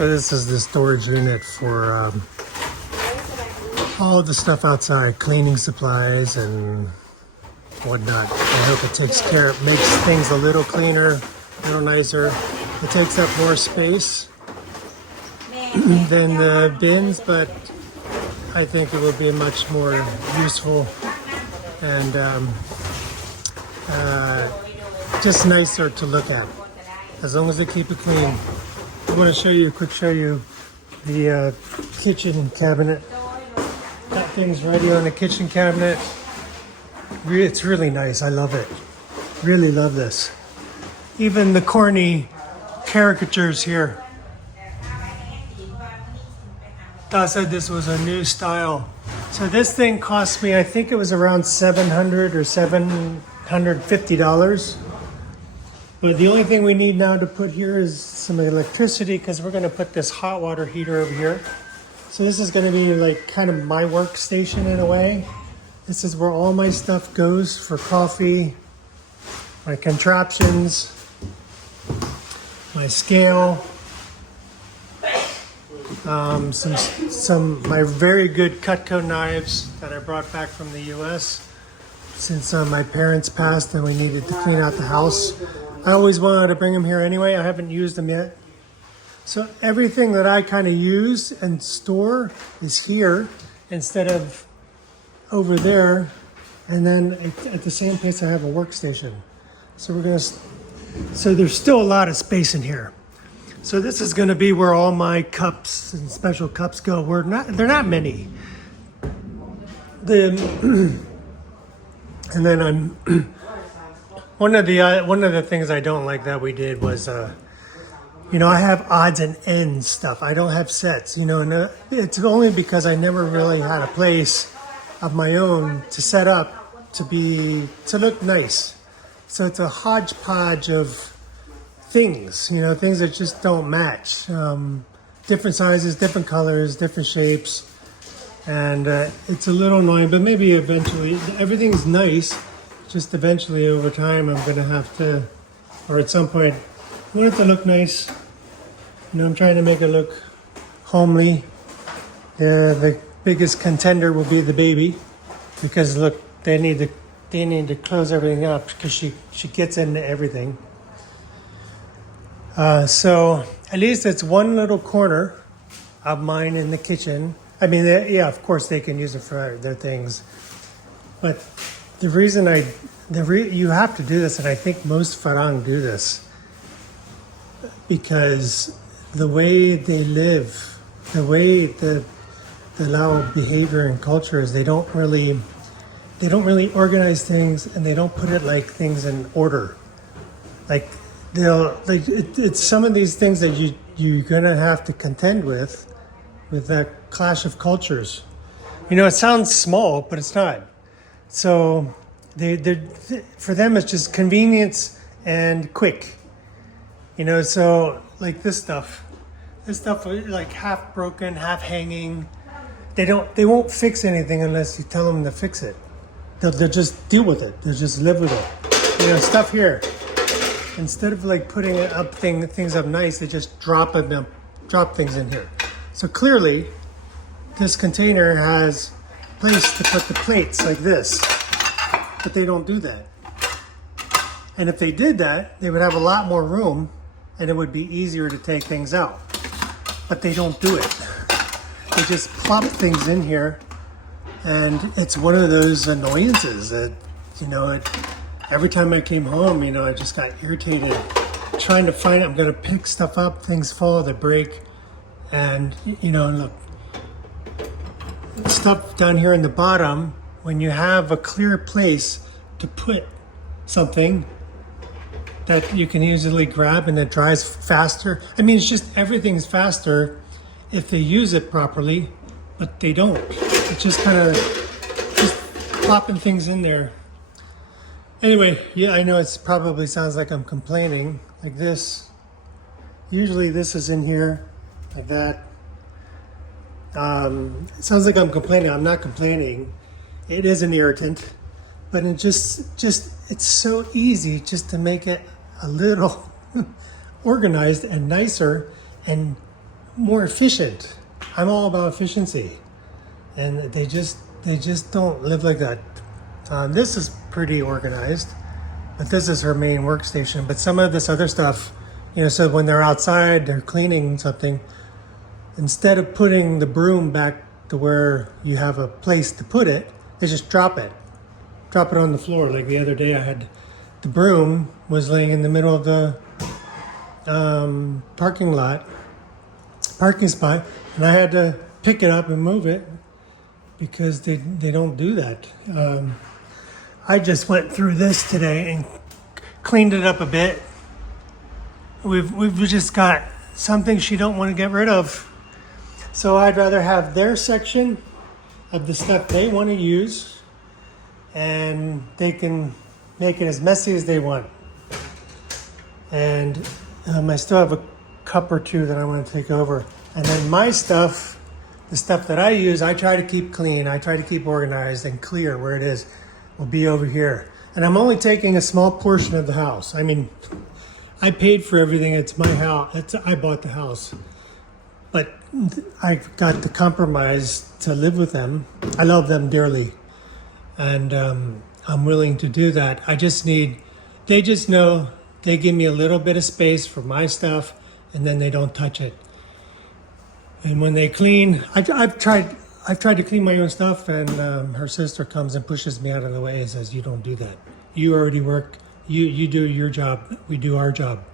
So this is the storage unit for all of the stuff outside, cleaning supplies and whatnot. I hope it makes things a little cleaner, a little nicer. It takes up more space than the bins, but I think it will be much more useful and just nicer to look at, as long as they keep it clean. I want to show you the kitchen cabinet. That thing's ready on the kitchen cabinet. It's really nice. I love it. Really love this. Even the corny caricatures here. I said this was a new style. So this thing cost me, I think it was around $700 or $750. But the only thing we need now to put here is some electricity, because we're going to put this hot water heater over here. So this is going to be like kind of my workstation in a way. This is where all my stuff goes for coffee, my contraptions, my scale, some my very good Cutco knives that I brought back from the US since my parents passed and we needed to clean out the house. I always wanted to bring them here anyway. I haven't used them yet. So everything that I kind of use and store is here instead of over there. And then at the same place I have a workstation. So so there's still a lot of space in here. So this is going to be where all my cups and special cups go. They're not many. And then one of the things I don't like that we did was, I have odds and ends stuff. I don't have sets, and it's only because I never really had a place of my own to set up to look nice. So it's a hodgepodge of things, things that just don't match. Different sizes, different colors, different shapes. And it's a little annoying, but maybe eventually, everything's nice. Just eventually over time, I'm going to have to, or at some point, I want it to look nice. I'm trying to make it look homely. The biggest contender will be the baby, because look, they need to close everything up because she gets into everything. So at least it's one little corner of mine in the kitchen. I mean, yeah, of course they can use it for their things, but the reason you have to do this, and I think most Farang do this, because the way they live, the way the Lao behavior and culture is, they don't really organize things, and they don't put it like things in order. It's some of these things that you're gonna have to contend with that clash of cultures. It sounds small, but it's not. So for them, it's just convenience and quick. So like this stuff like half broken, half hanging. They won't fix anything unless you tell them to fix it. They'll just deal with it. They'll just live with it. Stuff here. Instead of like putting it up things up nice, they just drop things in here. So clearly, this container has place to put the plates like this, but they don't do that. And if they did that, they would have a lot more room, and it would be easier to take things out. But they don't do it. They just plop things in here, and it's one of those annoyances that, every time I came home, I just got irritated trying to find, I'm going to pick stuff up, things fall, they break. And, look, stuff down here in the bottom, when you have a clear place to put something that you can easily grab and it dries faster. I mean, it's just everything's faster if they use it properly, but they don't. It's just kind of just plopping things in there. Anyway, yeah, I know it probably sounds like I'm complaining, like this. Usually this is in here, like that. It sounds like I'm complaining. I'm not complaining. It is an irritant, but it just it's so easy just to make it a little organized and nicer and more efficient. I'm all about efficiency, and they just don't live like that. This is pretty organized, but this is her main workstation. But some of this other stuff, so when they're outside, they're cleaning something. Instead of putting the broom back to where you have a place to put it, they just drop it on the floor. Like the other day, I had the broom was laying in the middle of the parking spot, and I had to pick it up and move it because they don't do that. I just went through this today and cleaned it up a bit. We've just got something she don't want to get rid of. So I'd rather have their section of the stuff they want to use, and they can make it as messy as they want. And I still have a cup or two that I want to take over. And then my stuff, the stuff that I use, I try to keep clean. I try to keep organized and clear where it is. Will be over here. And I'm only taking a small portion of the house. I mean, I paid for everything. It's my house. I bought the house. But I got the compromise to live with them. I love them dearly. And I'm willing to do that. They just know they give me a little bit of space for my stuff, and then they don't touch it. And when they clean, I've tried to clean my own stuff, and her sister comes and pushes me out of the way and says, "You don't do that. You already work. You do your job. We do our job."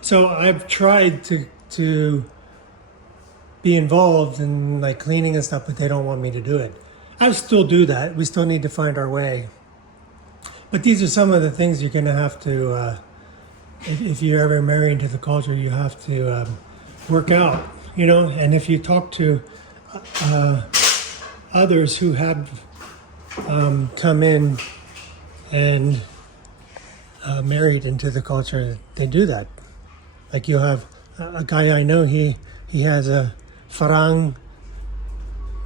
So I've tried to be involved in like cleaning and stuff, but they don't want me to do it. I still do that. We still need to find our way. But these are some of the things you're going to have to, if you're ever married into the culture, you have to work out, And if you talk to others who have come in and married into the culture, they do that. Like you have a guy I know, he has a farang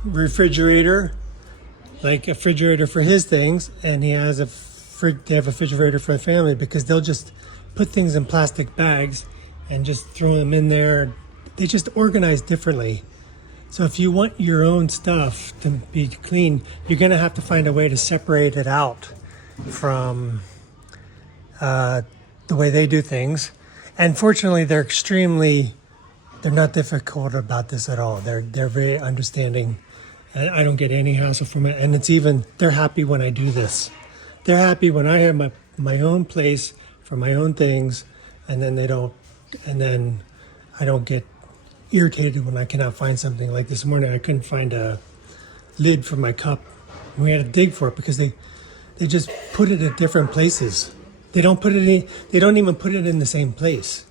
refrigerator, like a refrigerator for his things, and they have a refrigerator for the family because they'll just put things in plastic bags and just throw them in there. They just organize differently. So if you want your own stuff to be clean, you're going to have to find a way to separate it out from the way they do things. And fortunately, they're not difficult about this at all. They're very understanding. And I don't get any hassle from it. And they're happy when I do this. They're happy when I have my own place for my own things, and then I don't get irritated when I cannot find something. Like this morning, I couldn't find a lid for my cup. We had to dig for it because they just put it at different places. They don't even put it in the same place,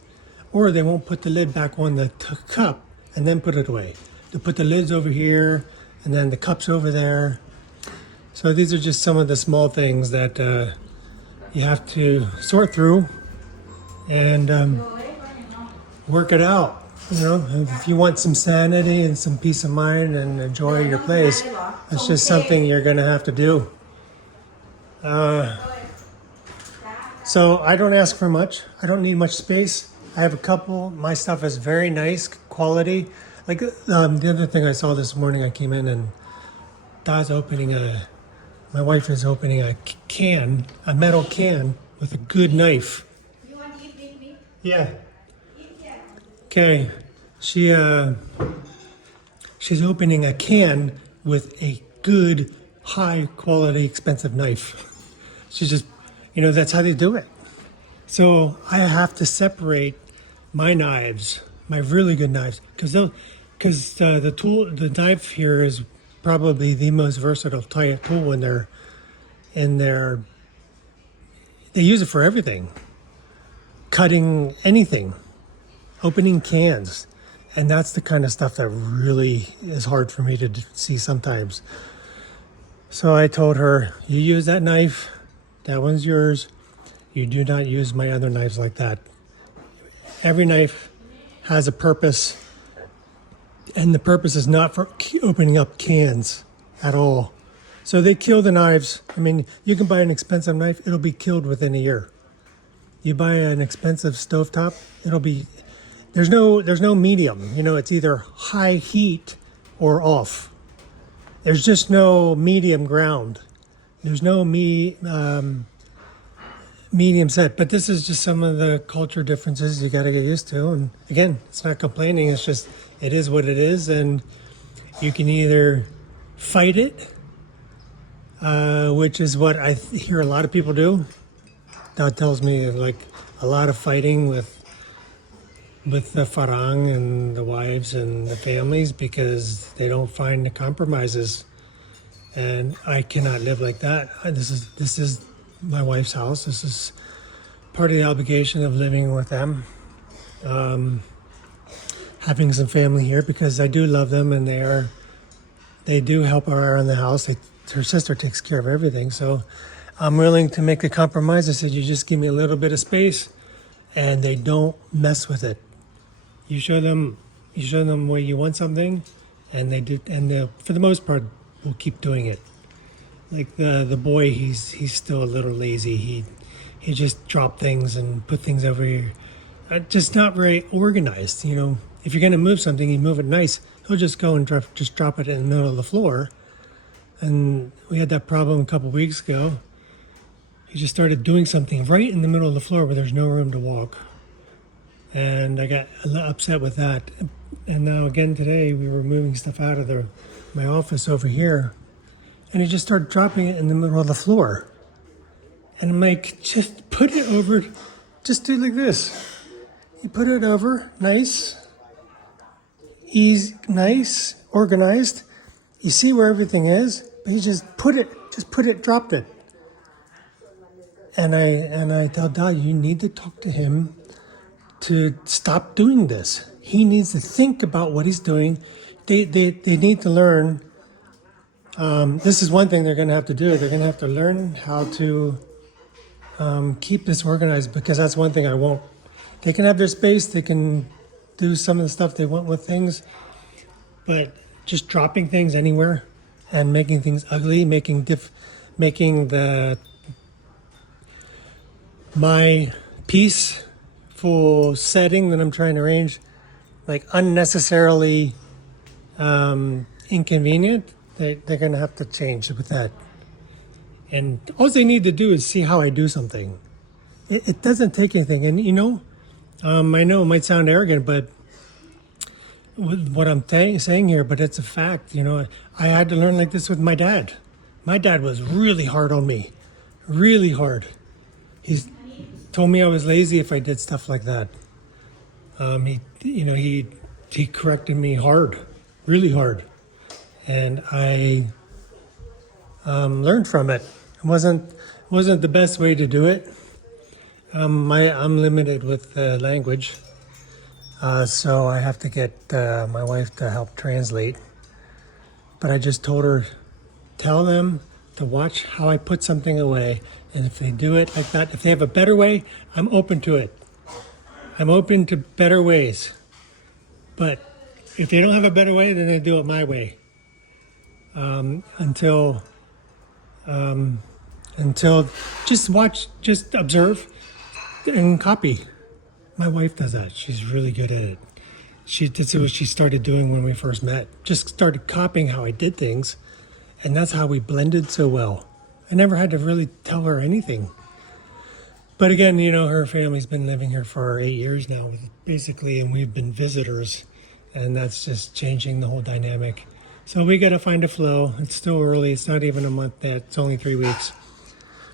or they won't put the lid back on the cup and then put it away. They put the lids over here and then the cups over there. So these are just some of the small things that you have to sort through and work it out. If you want some sanity and some peace of mind and enjoy your place, it's just something you're going to have to do. So I don't ask for much. I don't need much space. I have a couple. My stuff is very nice quality. Like the other thing I saw this morning, I came in and my wife is opening a metal can with a good knife. You want to eat with me? Yeah. Yeah. Okay. She's opening a can with a good, high quality, expensive knife. She's just, that's how they do it. So I have to separate my knives, my really good knives, because the knife here is probably the most versatile tool when they use it for everything, cutting anything, opening cans, and that's the kind of stuff that really is hard for me to see sometimes. So I told her, you use that knife, that one's yours. You do not use my other knives like that. Every knife has a purpose, and the purpose is not for opening up cans at all. So they kill the knives. I mean, you can buy an expensive knife, it'll be killed within a year. You buy an expensive stovetop, there's no medium. You know, it's either high heat or off. There's just no medium ground. There's no medium set. But this is just some of the culture differences you got to get used to. And again, it's not complaining. It's just it is what it is, and you can either fight it, which is what I hear a lot of people do. That tells me like a lot of fighting with the farang and the wives and the families because they don't find the compromises. And I cannot live like that. This is my wife's house. This is part of the obligation of living with them. Having some family here because I do love them and they do help her around the house. Her sister takes care of everything. So I'm willing to make a compromise. I said, you just give me a little bit of space and they don't mess with it. You show them where you want something and they do, and for the most part, will keep doing it. Like the boy, he's still a little lazy. He just drop things and put things over here. Just not very organized. You know, if you're gonna move something, you move it nice. He'll just go and drop it in the middle of the floor. And we had that problem a couple weeks ago. He just started doing something right in the middle of the floor where there's no room to walk. And I got a little upset with that. And now again today, we were moving stuff out of my office over here. And he just started dropping it in the middle of the floor. And I'm like, just put it over, just do like this. You put it over, nice, easy, nice, organized. You see where everything is, but you just put it, dropped it. And I tell Dad, you need to talk to him to stop doing this. He needs to think about what he's doing. They need to learn. This is one thing they're going to have to do. They're going to have to learn how to keep this organized because that's one thing I won't. They can have their space. They can do some of the stuff they want with things, but just dropping things anywhere and making things ugly, making my peaceful setting that I'm trying to arrange like unnecessarily inconvenient. They're going to have to change with that. And all they need to do is see how I do something. It doesn't take anything. And, you know, I know it might sound arrogant, but with what I'm saying here, but it's a fact. You know, I had to learn like this with my dad. My dad was really hard on me. Really hard. He told me I was lazy if I did stuff like that. He corrected me hard. Really hard. And I learned from it. It wasn't the best way to do it. I'm limited with language, so I have to get my wife to help translate. But I just told her, tell them to watch how I put something away, and if they do it like that, if they have a better way, I'm open to it. I'm open to better ways. But if they don't have a better way, then they do it my way. Until just watch, just observe and copy. My wife does that. She's really good at it. That's what she started doing when we first met. Just started copying how I did things, and that's how we blended so well. I never had to really tell her anything. But again, you know, her family's been living here for 8 years now, basically, and we've been visitors, and that's just changing the whole dynamic. So we got to find a flow. It's still early. It's not even a month yet. It's only 3 weeks.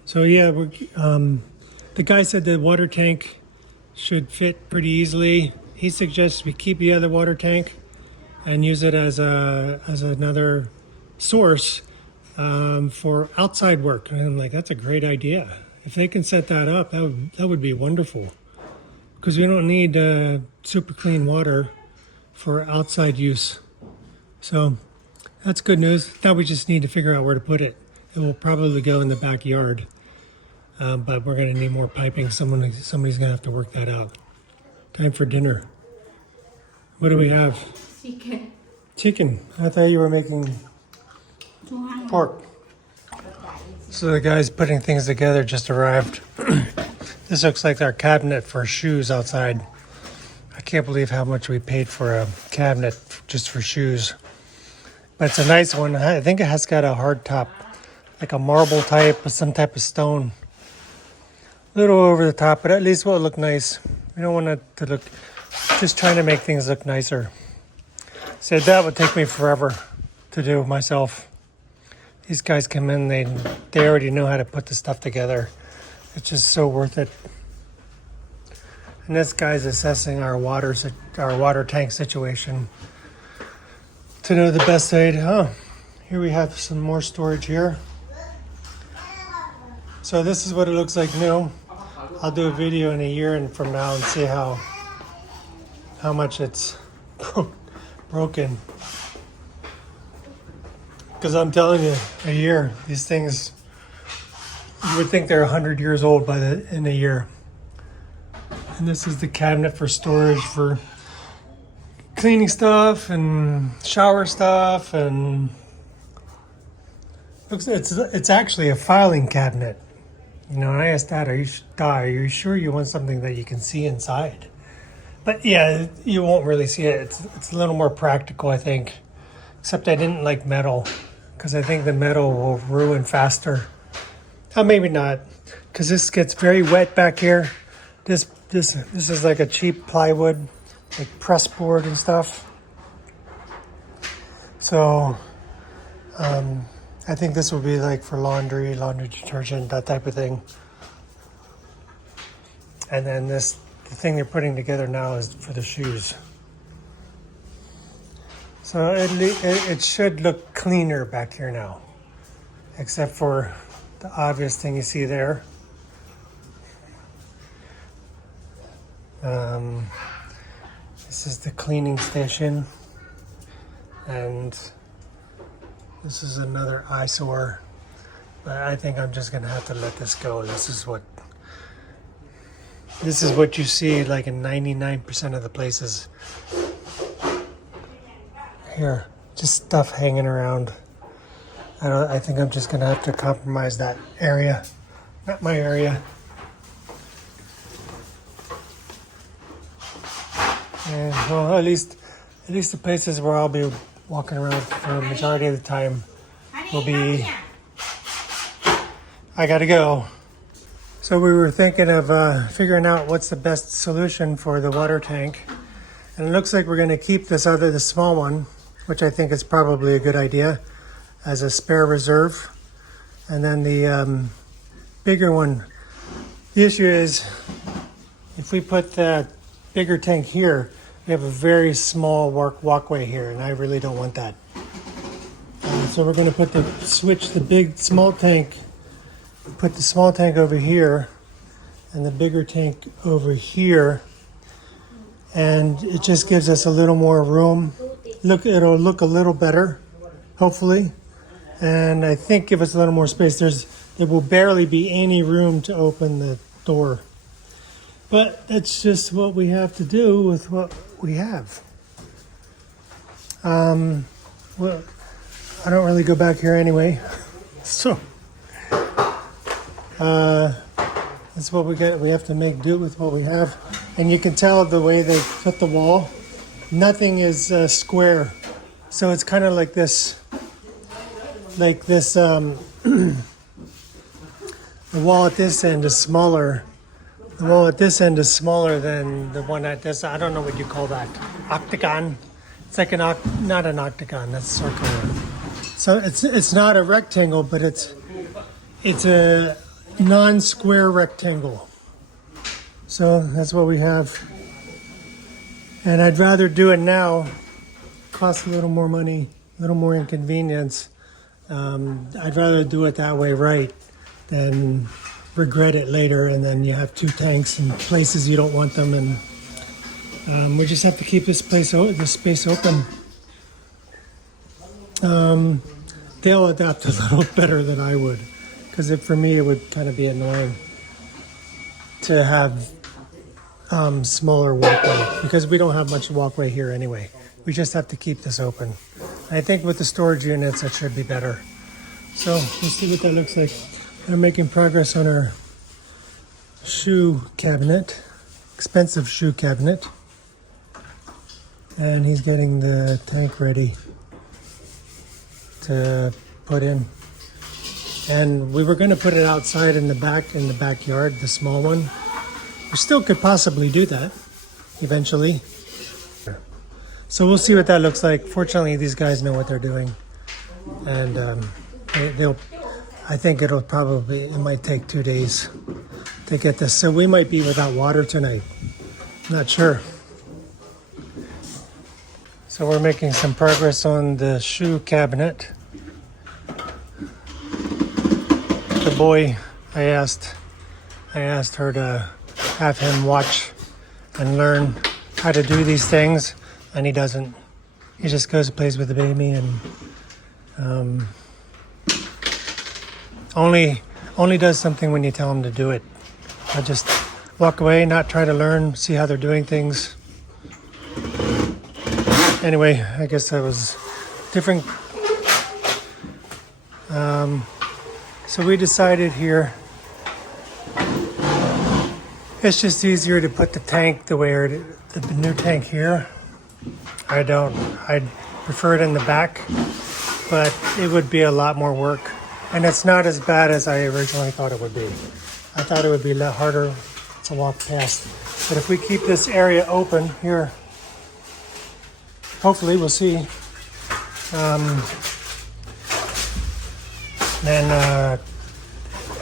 So yeah, the guy said the water tank should fit pretty easily. He suggests we keep the other water tank and use it as another source for outside work. And I'm like, that's a great idea. If they can set that up, that would be wonderful. Because we don't need super clean water for outside use. So that's good news. Now we just need to figure out where to put it. It will probably go in the backyard. But we're going to need more piping. Somebody's going to have to work that out. Time for dinner. What do we have? Chicken. Chicken. I thought you were making pork. So the guys putting things together just arrived. This looks like our cabinet for shoes outside. I can't believe how much we paid for a cabinet just for shoes. But it's a nice one. I think it has got a hard top, like a marble type with some type of stone. A little over the top, but at least will look nice. We don't want it to look, just trying to make things look nicer. So that would take me forever to do myself. These guys come in, they already know how to put the stuff together. It's just so worth it. And this guy's assessing our water tank situation to know the best way to. Oh, here we have some more storage here. So this is what it looks like new. I'll do a video in a year and from now and see how much it's broken. Because I'm telling you, a year, these things, you would think they're 100 years old in a year. And this is the cabinet for storage for cleaning stuff and shower stuff, and it's actually a filing cabinet. You know, and I asked Dad, are you sure you want something that you can see inside? But yeah, you won't really see it. It's a little more practical, I think. Except I didn't like metal, because I think the metal will ruin faster. Oh, maybe not, because this gets very wet back here. This is like a cheap plywood, like press board and stuff. So I think this will be like for laundry detergent, that type of thing. And then the thing they're putting together now is for the shoes. So it should look cleaner back here now, except for the obvious thing you see there. This is the cleaning station, and this is another eyesore, but I think I'm just gonna have to let this go. This is what you see like in 99% of the places. Here, just stuff hanging around. I think I'm just gonna have to compromise that area, not my area. And well, at least the places where I'll be walking around for the majority of the time will be. I gotta go. So we were thinking of figuring out what's the best solution for the water tank, and it looks like we're gonna keep the small one, which I think is probably a good idea, as a spare reserve, and then the bigger one. The issue is, if we put the bigger tank here, we have a very small walkway here, and I really don't want that. So we're going to switch the small tank, put the small tank over here, and the bigger tank over here, and it just gives us a little more room. It'll look a little better, hopefully, and I think give us a little more space. There will barely be any room to open the door. But that's just what we have to do with what we have. Well, I don't really go back here anyway. So, that's what we get. We have to make do with what we have. And you can tell the way they put the wall. Nothing is square. So it's kind of like this, the wall at this end is smaller. The wall at this end is smaller than the one at this. I don't know what you call that. Octagon. It's like not an octagon. That's circular. So it's not a rectangle, but it's a non-square rectangle. So that's what we have. And I'd rather do it now. Costs a little more money, a little more inconvenience. I'd rather do it that way, right, than regret it later, and then you have two tanks in places you don't want them, and we just have to keep this space open. They'll adapt a little better than I would, because for me it would kind of be annoying to have smaller walkway, because we don't have much walkway here anyway. We just have to keep this open. I think with the storage units it should be better. So we'll see what that looks like. We're making progress on our shoe cabinet, expensive shoe cabinet. And he's getting the tank ready to put in. And we were going to put it outside in the backyard, the small one. We still could possibly do that eventually. So we'll see what that looks like. Fortunately, these guys know what they're doing. And they'll, I think it might take 2 days to get this. So we might be without water tonight. Not sure. So we're making some progress on the shoe cabinet. The boy, I asked her to have him watch and learn how to do these things, and he doesn't. He just goes and plays with the baby, and only does something when you tell him to do it. I just walk away, not try to learn, see how they're doing things. Anyway, I guess that was different. So we decided here, it's just easier to put the tank the new tank here. I'd prefer it in the back, but it would be a lot more work. And it's not as bad as I originally thought it would be. I thought it would be a lot harder to walk past. But if we keep this area open here, hopefully we'll see. Then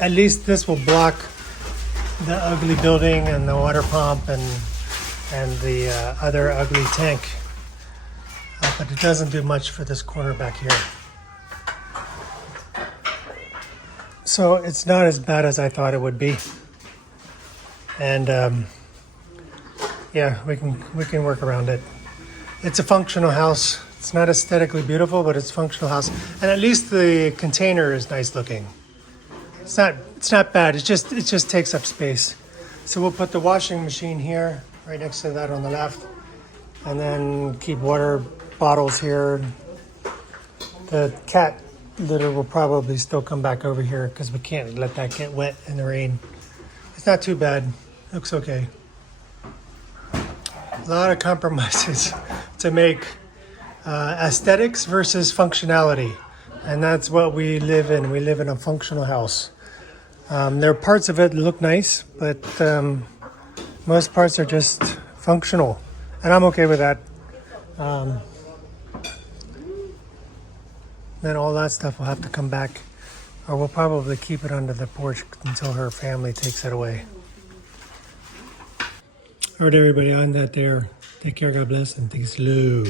at least this will block the ugly building and the water pump and the other ugly tank. But it doesn't do much for this corner back here. So it's not as bad as I thought it would be. And yeah, we can work around it. It's a functional house. It's not aesthetically beautiful, but it's a functional house. And at least the container is nice looking. It's not bad. It just takes up space. So we'll put the washing machine here, right next to that on the left, and then keep water bottles here. The cat litter will probably still come back over here because we can't let that get wet in the rain. It's not too bad. Looks okay. A lot of compromises to make. Aesthetics versus functionality, and that's what we live in. We live in a functional house. There are parts of it that look nice, but most parts are just functional, and I'm okay with that. Then all that stuff will have to come back, or we'll probably keep it under the porch until her family takes it away. All right, everybody, on that there. Take care, God bless, and take it slow.